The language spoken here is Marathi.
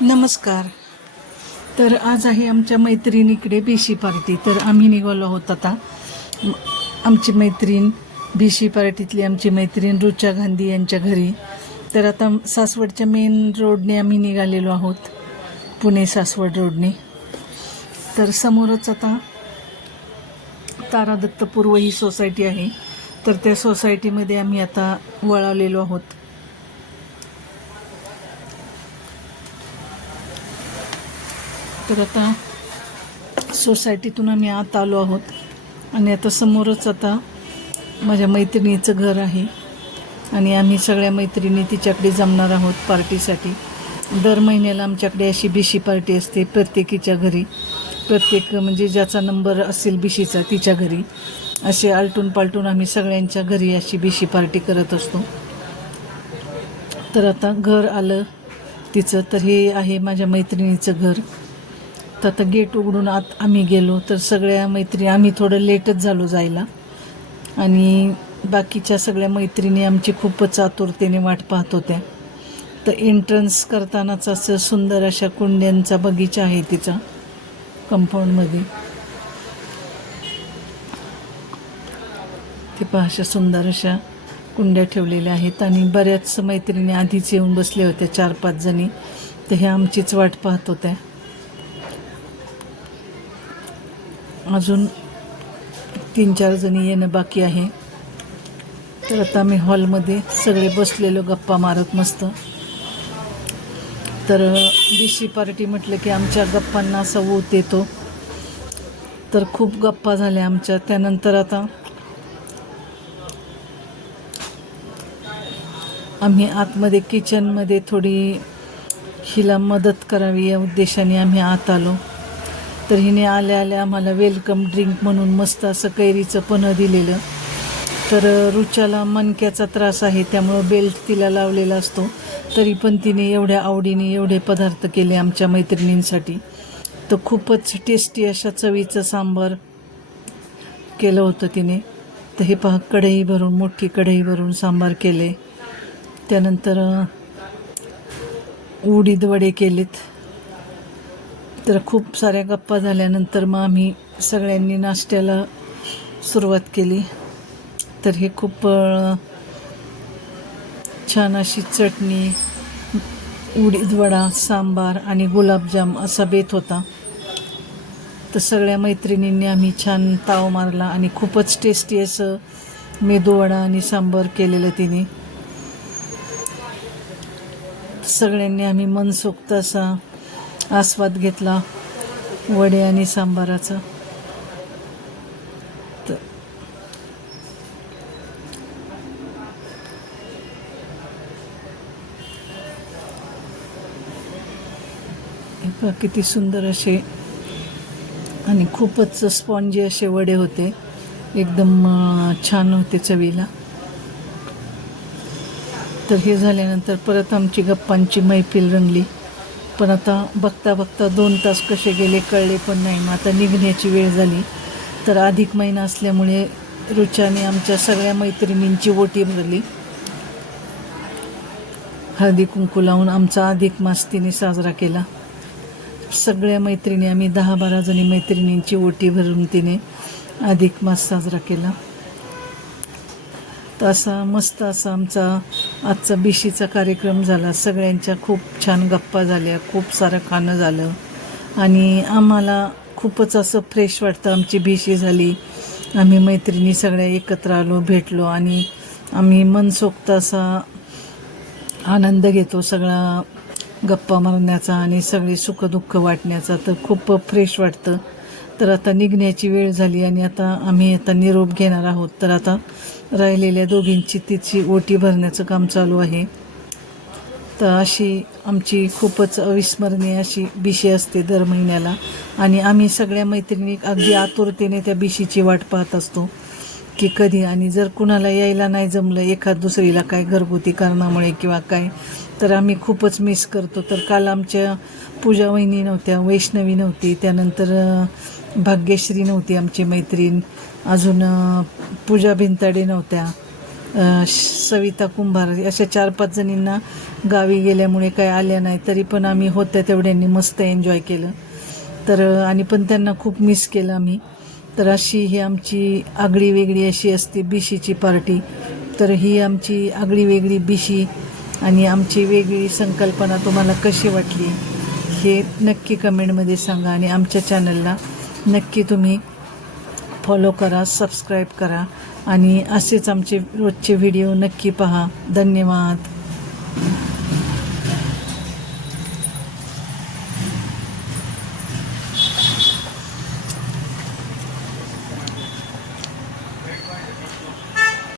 नमस्कार. तर आज आहे आमच्या मैत्रिणीकडे बीशी पार्टी. तर आम्ही निघालो आहोत आता. आमची मैत्रीण बीशी पार्टीतली आमची मैत्रीण रुचा गांधी यांच्या घरी. तर आता सासवडच्या मेन रोडने आम्ही निघालेलो आहोत, पुणे सासवड रोडने. तर समोरच आता तारादत्त पूर्व ही सोसायटी आहे. तर त्या सोसायटीमध्ये आम्ही आता वळालेलो आहोत. तर आता सोसायटीतून आम्ही आत आलो आहोत आणि आता समोरच आता माझ्या मैत्रिणीचं घर आहे आणि आम्ही सगळ्या मैत्रिणी तिच्याकडे जमणार आहोत पार्टीसाठी. दर महिन्याला आमच्याकडे अशी बीशी पार्टी असते प्रत्येकीच्या घरी. प्रत्येक म्हणजे ज्याचा नंबर असेल बीशीचा तिच्या घरी असे आलटून पालटून आम्ही सगळ्यांच्या घरी अशी बीशी पार्टी करत असतो. तर आता घर आलं तिचं. तर हे आहे माझ्या मैत्रिणीचं घर. तर आता गेट उघडून आत आम्ही गेलो. तर सगळ्या मैत्रिणी, आम्ही थोडं लेटच झालो जायला आणि बाकीच्या सगळ्या मैत्रिणी आमची खूपच आतुरतेने वाट पाहत होत्या. तर एंट्रन्स करतानाच असं सुंदर अशा कुंड्यांचा बगीचा आहे तिचा कंपाऊंडमध्ये. ते पहा, अशा सुंदर अशा कुंड्या ठेवलेल्या आहेत आणि बऱ्याच मैत्रिणी आधीच येऊन बसल्या होत्या, 4-5 जणी. तर ह्या आमचीच वाट पाहत होत्या. अजून 3-4 जणी येणं बाकी आहे. तर आता आम्ही हॉलमध्ये सगळे बसलेलो गप्पा मारत मस्त. तर बीशी पार्टी म्हटलं की आमच्या गप्पांना असा ऊत येतो. तर खूप गप्पा झाल्या आमच्या. त्यानंतर आता आम्ही आतमध्ये किचनमध्ये थोडी हिला मदत करावी या उद्देशाने आम्ही आत आलो. तर हिने आल्या आल्या आम्हाला वेलकम ड्रिंक म्हणून मस्त असं कैरीचं पन्हं दिलेलं. तर रुचाला मणक्याचा त्रास आहे त्यामुळं बेल्ट तिला लावलेला असतो, तरी पण तिने एवढ्या आवडीने एवढे पदार्थ केले आमच्या मैत्रिणींसाठी. तर खूपच टेस्टी अशा चवीचं सांबार केलं होतं तिने. तर हे पहा, कढई भरून, मोठी कढई भरून सांबार केले. त्यानंतर उडीद वडे केलेत. तर खूप साऱ्या गप्पा झाल्यानंतर मग आम्ही सगळ्यांनी नाश्त्याला सुरुवात केली. तर हे खूप छान अशी चटणी, उडीद वडा, सांबार आणि गुलाबजाम असा बेत होता. तर सगळ्या मैत्रिणींनी आम्ही छान ताव मारला आणि खूपच टेस्टी असं मेदूवडा आणि सांबार केलेलं तिने. सगळ्यांनी आम्ही मनसोक्त असा आस्वाद घेतला वडे आणि सांबाराचा. तर हे पहा, किती सुंदर असे आणि खूपच स्पॉन्जी असे वडे होते. एकदम छान होते चवीला. तर हे झाल्यानंतर परत आमची गप्पांची मैफिल रंगली. पण आता बघता बघता 2 तास कसे गेले कळले पण नाही. मग आता निघण्याची वेळ झाली. तर अधिक महिना असल्यामुळे रुचाने आमच्या सगळ्या मैत्रिणींची ओटी भरली. हळदी कुंकू लावून आमचा अधिक मास तिने साजरा केला. सगळ्या मैत्रिणी आम्ही 10-12 जणी मैत्रिणींची ओटी भरून तिने अधिक मास साजरा केला. तर असा मस्त असा आमचा आजचा बीशीचा कार्यक्रम झाला. सगळ्यांच्या खूप छान गप्पा झाल्या, खूप सारं खाणं झालं आणि आम्हाला खूपच असं फ्रेश वाटतं. आमची बीशी झाली, आम्ही मैत्रिणी सगळ्या एकत्र आलो, भेटलो आणि आम्ही मनसोक्त असा आनंद घेतो सगळा गप्पा मारण्याचा आणि सगळे सुखदुःख वाटण्याचा. तर खूप फ्रेश वाटतं. तर आता निघण्याची वेळ झाली आणि आता आम्ही निरोप घेणार आहोत. तर आता राहिलेल्या दोघींची तिची ओटी भरण्याचं काम चालू आहे. तर अशी आमची खूपच अविस्मरणीय अशी बीशी असते दर महिन्याला आणि आम्ही सगळ्या मैत्रिणी अगदी आतुरतेने त्या बीशीची वाट पाहत असतो की कधी. आणि जर कुणाला यायला नाही जमलं, एखाद दुसरीला काय घरगुती कारणामुळे किंवा काय, तर आम्ही खूपच मिस करतो. तर काल आमच्या पूजा वहिनी नव्हत्या, वैष्णवी नव्हती, त्यानंतर भाग्यश्री नव्हती आमची मैत्रीण, अजून पूजा भिंताडे नव्हत्या. सविता कुंभार अशा 4-5 जणींना गावी गेल्यामुळे काय आल्या नाही, तरी पण आम्ही होत्या तेवढ्यांनी मस्त एन्जॉय केलं. तर आणि पण त्यांना खूप मिस केलं आम्ही. तर अशी ही आमची आगळी वेगळी अशी असते बिशीची पार्टी. तर ही आमची आगळी वेगळी बिशी आणि आमची वेगळी संकल्पना तुम्हाला कशी वाटली हे नक्की कमेंटमध्ये सांगा. आणि आमच्या चॅनलला नक्की तुम्ही फॉलो करा, सबस्क्राईब करा आणि असेच आमचे रोजचे व्हिडिओ नक्की पहा. धन्यवाद.